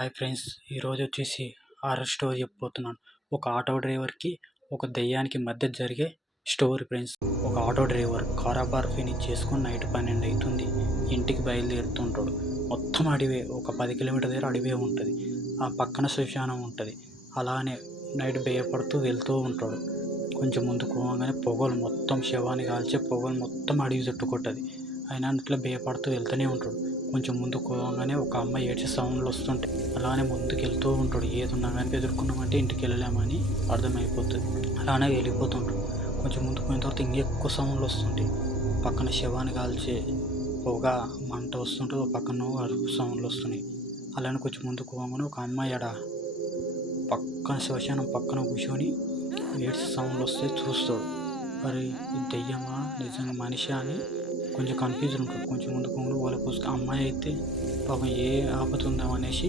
Hi friends ఈరోజు వచ్చేసి horror story చెప్పబోతున్నాను. ఒక ఆటో డ్రైవర్కి ఒక దెయ్యానికి మధ్య జరిగే స్టోరీ ఫ్రెండ్స్. ఒక ఆటో డ్రైవర్ కారాబార్ ఫినిష్ చేసుకొని నైట్ పన్నెండు అవుతుంది. ఇంటికి బయలుదేరుతుంటాడు. మొత్తం అడివే ఒక పది కిలోమీటర్ దగ్గర అడివే ఉంటుంది. ఆ పక్కన శ్మశానం ఉంటుంది. అలానే నైట్ భయపడుతూ వెళ్తూ ఉంటాడు. కొంచెం ముందుకు పోగానే పొగలు మొత్తం శవాన్ని కాల్చే పొగలు మొత్తం అడివి చుట్టుకుంటుంది అయినా అట్లా భయపడుతూ వెళ్తూనే ఉంటాడు. కొంచెం ముందుకు పోగానే ఒక అమ్మాయి ఏడ్చే సౌండ్లు వస్తుంటాయి. అలానే ముందుకు వెళ్తూ ఉంటాడు. ఏది ఉన్నా కానీ ఎదుర్కొన్నామంటే ఇంటికి వెళ్ళలేమని అర్థమైపోతుంది. అలానే వెళ్ళిపోతుంటాడు. కొంచెం ముందుకు పోయిన తర్వాత ఇంకెక్కువ సౌండ్లు వస్తుంటాయి. పక్కన శవాన్ని కాల్చే పొగ మంట వస్తుంటే ఒక పక్కన అరుపు సౌండ్లు వస్తున్నాయి. అలానే కొంచెం ముందుకు పోగానే ఒక అమ్మాయి ఆడ పక్కన శ్మశానం పక్కన కూర్చొని ఏడ్చే సౌండ్లు వస్తే చూస్తాడు. మరి దెయ్యమా? నిజంగా మనిషి అని కొంచెం కన్ఫ్యూజన్ ఉంటుంది కొంచెం ముందుకు ముందు వాళ్ళ పుస్తకం అమ్మాయి అయితే పాపం ఏ ఆపతుందాం అనేసి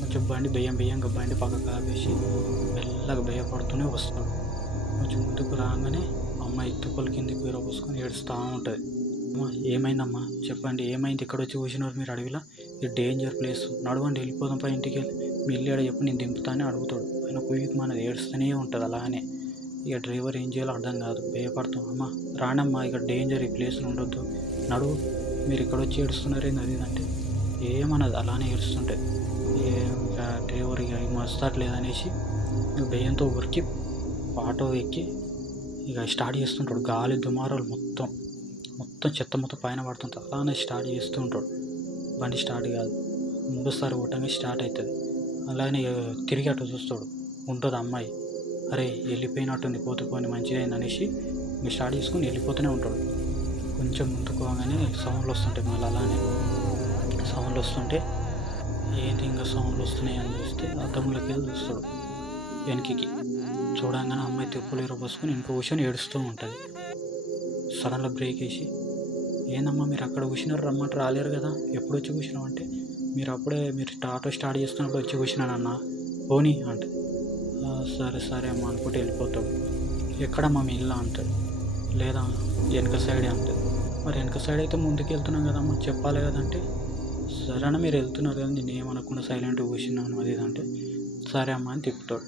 కొంచెం బండి బియ్యం బియ్యంగా బండి పక్కకు ఆపేసి మెల్లగా భయపడుతూనే వస్తాడు. కొంచెం ముందుకు రాగానే అమ్మాయి ఇత్తుకొల కిందికి విరపోసుకొని ఏడుస్తూ ఉంటుంది. అమ్మ ఏమైందమ్మా? చెప్పండి ఏమైంది? ఇక్కడ వచ్చి కూర్చున్నారు మీరు అడవిలా? ఇది డేంజర్ ప్లేస్ నడవండి వెళ్ళిపోదాం పై ఇంటికి వెళ్ళి. మీ ఇల్లు చెప్పి నేను దింపుతానే అడుగుతాడు. ఆయన కుయ్యకు మనది ఏడుస్తూనే ఉంటుంది అలానే. ఇక డ్రైవర్ ఏం చేయాలో అర్థం కాదు. భయపడతాం. అమ్మ రానమ్మా ఇక డేంజర్ ఈ ప్లేస్లో ఉండొద్దు. నడువు మీరు ఇక్కడ వచ్చి ఏడుస్తున్నారేంది అది అంటే. ఏమన్నది అలానే ఏడుస్తుంటే. ఇక డ్రైవర్ ఇక మస్తట్లేదనేసి ఇక భయంతో ఉరికి ఆటో ఎక్కి ఇక స్టార్ట్ చేస్తుంటాడు. గాలి దుమారాలు మొత్తం. మొత్తం చెత్త మొత్తం పైన పడుతుంది అలానే స్టార్ట్ చేస్తూ ఉంటాడు బండి స్టార్ట్ కాదు. ముందుసారి ఓటమి స్టార్ట్ అవుతుంది. అలానే తిరిగి అటు చూస్తాడు. ఉంటుంది అమ్మాయి. అరే వెళ్ళిపోయినట్టుంది పోతుకొని మంచిగా అయింది అనేసి మీరు స్టార్ట్ చేసుకుని వెళ్ళిపోతూనే ఉంటాడు. కొంచెం ముందుకోగానే సౌండ్లు వస్తుంటాయి మళ్ళీ అలానే. సౌండ్లు వస్తుంటే ఏంటి ఇంకా సౌండ్లు వస్తున్నాయి అని చూస్తే అద్దంలోకి వెళ్ళి చూస్తాడు వెనక్కి. చూడంగానే అమ్మాయి తెప్పులు ఇరబోసుకొని ఇంకో కూర్చొని ఏడుస్తూ ఉంటుంది. సడన్గా బ్రేక్ వేసి ఏందమ్మా మీరు అక్కడ కూర్చున్నారు? రమ్మంటే రాలేరు కదా? ఎప్పుడు వచ్చి కూర్చున్నాం అంటే మీరు అప్పుడే మీరు ఆటో స్టార్ట్ చేస్తున్నప్పుడు వచ్చి కూర్చున్నానన్నా. పోనీ అంటే సరే సరే అమ్మ అనుకుంటే వెళ్ళిపోతాడు ఎక్కడ మా ఇల్లు అంటాడు లేదా వెనక సైడే అంటాడు మరి వెనక సైడ్ అయితే ముందుకు వెళ్తున్నాం కదమ్మా చెప్పాలి కదంటే సరే అన్న మీరు వెళ్తున్నారు కదా నేను ఏమనకుండా సైలెంట్గా కూర్చున్నాను అది అంటే సరే అమ్మ అని తిప్పుతాడు.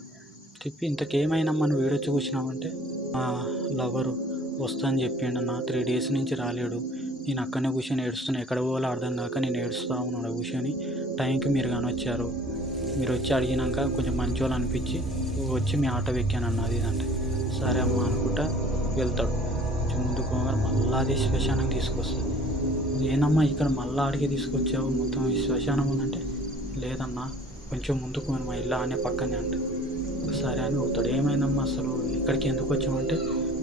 తిప్పి ఇంతకేమైనమ్మా నువ్వు వీడొచ్చి కూర్చున్నావంటే మా లవరు వస్తా అని చెప్పిండు నా త్రీ డేస్ నుంచి రాలేడు. నేను అక్కడనే కూర్చొని ఏడుస్తున్నా ఎక్కడ పోవాలో అర్థం కాక నేను ఏడుస్తా ఉన్నాడు కూర్చొని. టైంకి మీరు కానీ వచ్చారు మీరు వచ్చి అడిగినాక కొంచెం మంచి వాళ్ళు అనిపించి వచ్చి మీ ఆటో ఎక్కాను అన్న అది ఇది అంటే సరే అమ్మ అనుకుంటా వెళ్తాడు. కొంచెం ముందుకు పోగానే మళ్ళా అది శ్మశానం తీసుకొస్తుంది ఏనమ్మా ఇక్కడ మళ్ళా ఆడికి తీసుకొచ్చావు? మొత్తం ఈ శ్మశానం ఉందంటే. లేదన్నా కొంచెం ముందుకు మా ఇల్లు అనే పక్కనే అంట సరే అని పోతాడు. ఏమైందమ్మా అసలు? ఇక్కడికి ఎందుకు వచ్చామంటే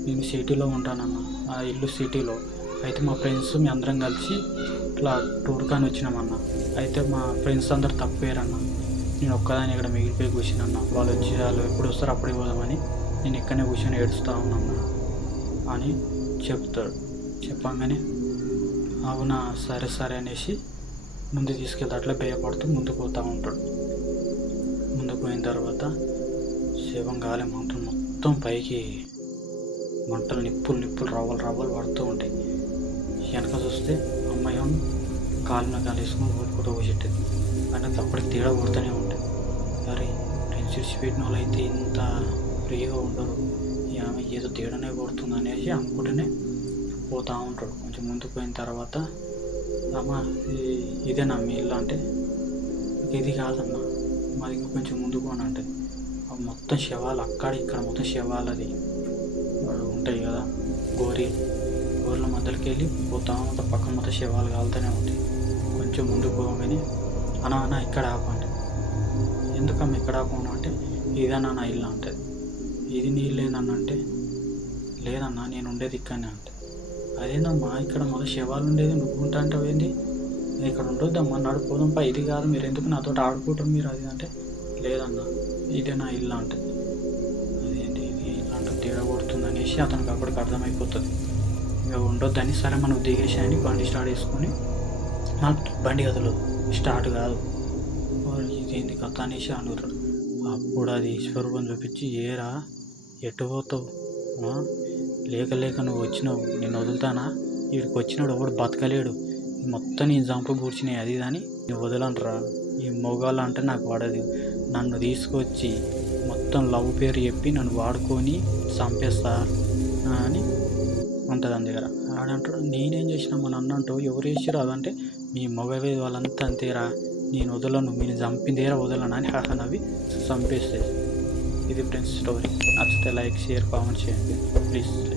నేను సిటీలో ఉంటానన్న. ఆ ఇల్లు సిటీలో. అయితే మా ఫ్రెండ్స్ మీ అందరం కలిసి ఇట్లా టూర్ కానీ వచ్చినామన్న. అయితే మా ఫ్రెండ్స్ అందరు తప్పేరన్నా నేను ఒక్కదాన్ని ఇక్కడ మిగిలిపోయి కూర్చున్నాన్న వాళ్ళు వచ్చి వాళ్ళు ఎప్పుడు వస్తారో అప్పుడే పోదామని నేను ఇక్కడనే కూర్చొని ఏడుస్తూ ఉన్నాను అని చెప్తాడు. చెప్పంగానే అవునా సరే సరే అనేసి ముందు తీసుకెళ్తే అట్లా భయపడుతూ ముందుకు పోతూ ఉంటాడు. ముందుకు పోయిన తర్వాత శివం గాలి మంటలు మొత్తం పైకి మంటలు నిప్పులు నిప్పులు రవ్వలు రవ్వలు పడుతూ ఉంటాయి. వెనక చూస్తే అమ్మాయి ఏమో కాలిన కాలు వేసుకొని ఊరుకుంటూ కూర్చుంటుంది. అంటే అప్పటికి తేడా కొడుతూనే ఉంటుంది మరి ఫ్రెండ్షిప్స్ పెట్టిన వాళ్ళు అయితే ఇంత ఫ్రీగా ఉండరు. ఆమె ఏదో తేడానే కొడుతుంది అనేసి అనుకుంటేనే పోతూ ఉంటాడు. కొంచెం ముందుకు పోయిన తర్వాత అమ్మ ఇదేనా మీ ఇల్లు అంటే ఇది కాదన్న మాది ఇంకా కొంచెం ముందుకు అని అంటే మొత్తం శవాలు అక్కడ ఇక్కడ మొత్తం శవాలు అది. ఉంటాయి కదా గోరి గోర్ల మధ్యలోకి వెళ్ళి పోతా ఉంటా పక్కన మొత్తం శవాలు కాలుతూనే ఉంటాయి. కొంచెం ముందుకు పోగానే అనా అన్న ఇక్కడ ఆపండి ఎందుకమ్మ ఇక్కడ ఆపను అంటే ఇదన్నా నా ఇల్లు అంటే. ఇది నీ ఇల్లేనన్న అంటే లేదన్నా నేను ఉండేది ఇక్కడనే అంటే. అదేనమ్మా ఇక్కడ మొదటి శవాలు ఉండేది నువ్వు ఉంటా అంటావు ఏంది? నేను ఇక్కడ ఉండొద్దమ్మా పై ఇది కాదు మీరు ఎందుకు నాతో ఆడుకుంటారు మీరు? అది అంటే లేదన్నా ఇదే నా ఇల్లు అంటే. అదేంటి ఇది ఇల్లు అంటే తేడా కొడుతుంది అనేసి అతనికి అప్పటికి అర్థమైపోతుంది. ఇక ఉండొద్దని సరే మనం దిగేసాయని బండి స్టార్ట్ చేసుకొని మన బండి కదలదు స్టార్ట్ కాదు. ఓ, ఇదేంది కథ అనేసి అనరు అప్పుడు అది ఈశ్వరూపం చూపించి ఏరా ఎటు పోతావు? లేక లేక నువ్వు వచ్చినావు. నేను వదులుతానా? వీడికి వచ్చినాడు ఎవడు బతకలేడు. మొత్తం నీ జంపు కూర్చున్నాయి అది ఇది నువ్వు వదలంటరా ఈ మొగాళ్ళు అంటే నాకు పడదు నన్ను తీసుకొచ్చి మొత్తం లవ్ పేరు చెప్పి నన్ను వాడుకొని చంపేస్తా అని ఉంటుంది అని దగ్గర. ఆడంటాడు నేనేం చేసిన మన అన్నంటూ ఎవరు చేసారు అదంటే మీ మగవే వాళ్ళంతా అంతేరా. నేను వదలను మీరు చంపిందేరా వదలను అని హాహా నవ్వి చంపేస్తే. ఇది ఫ్రెండ్స్ స్టోరీ. నచ్చితే లైక్ షేర్ కామెంట్ చేయండి. ప్లీజ్.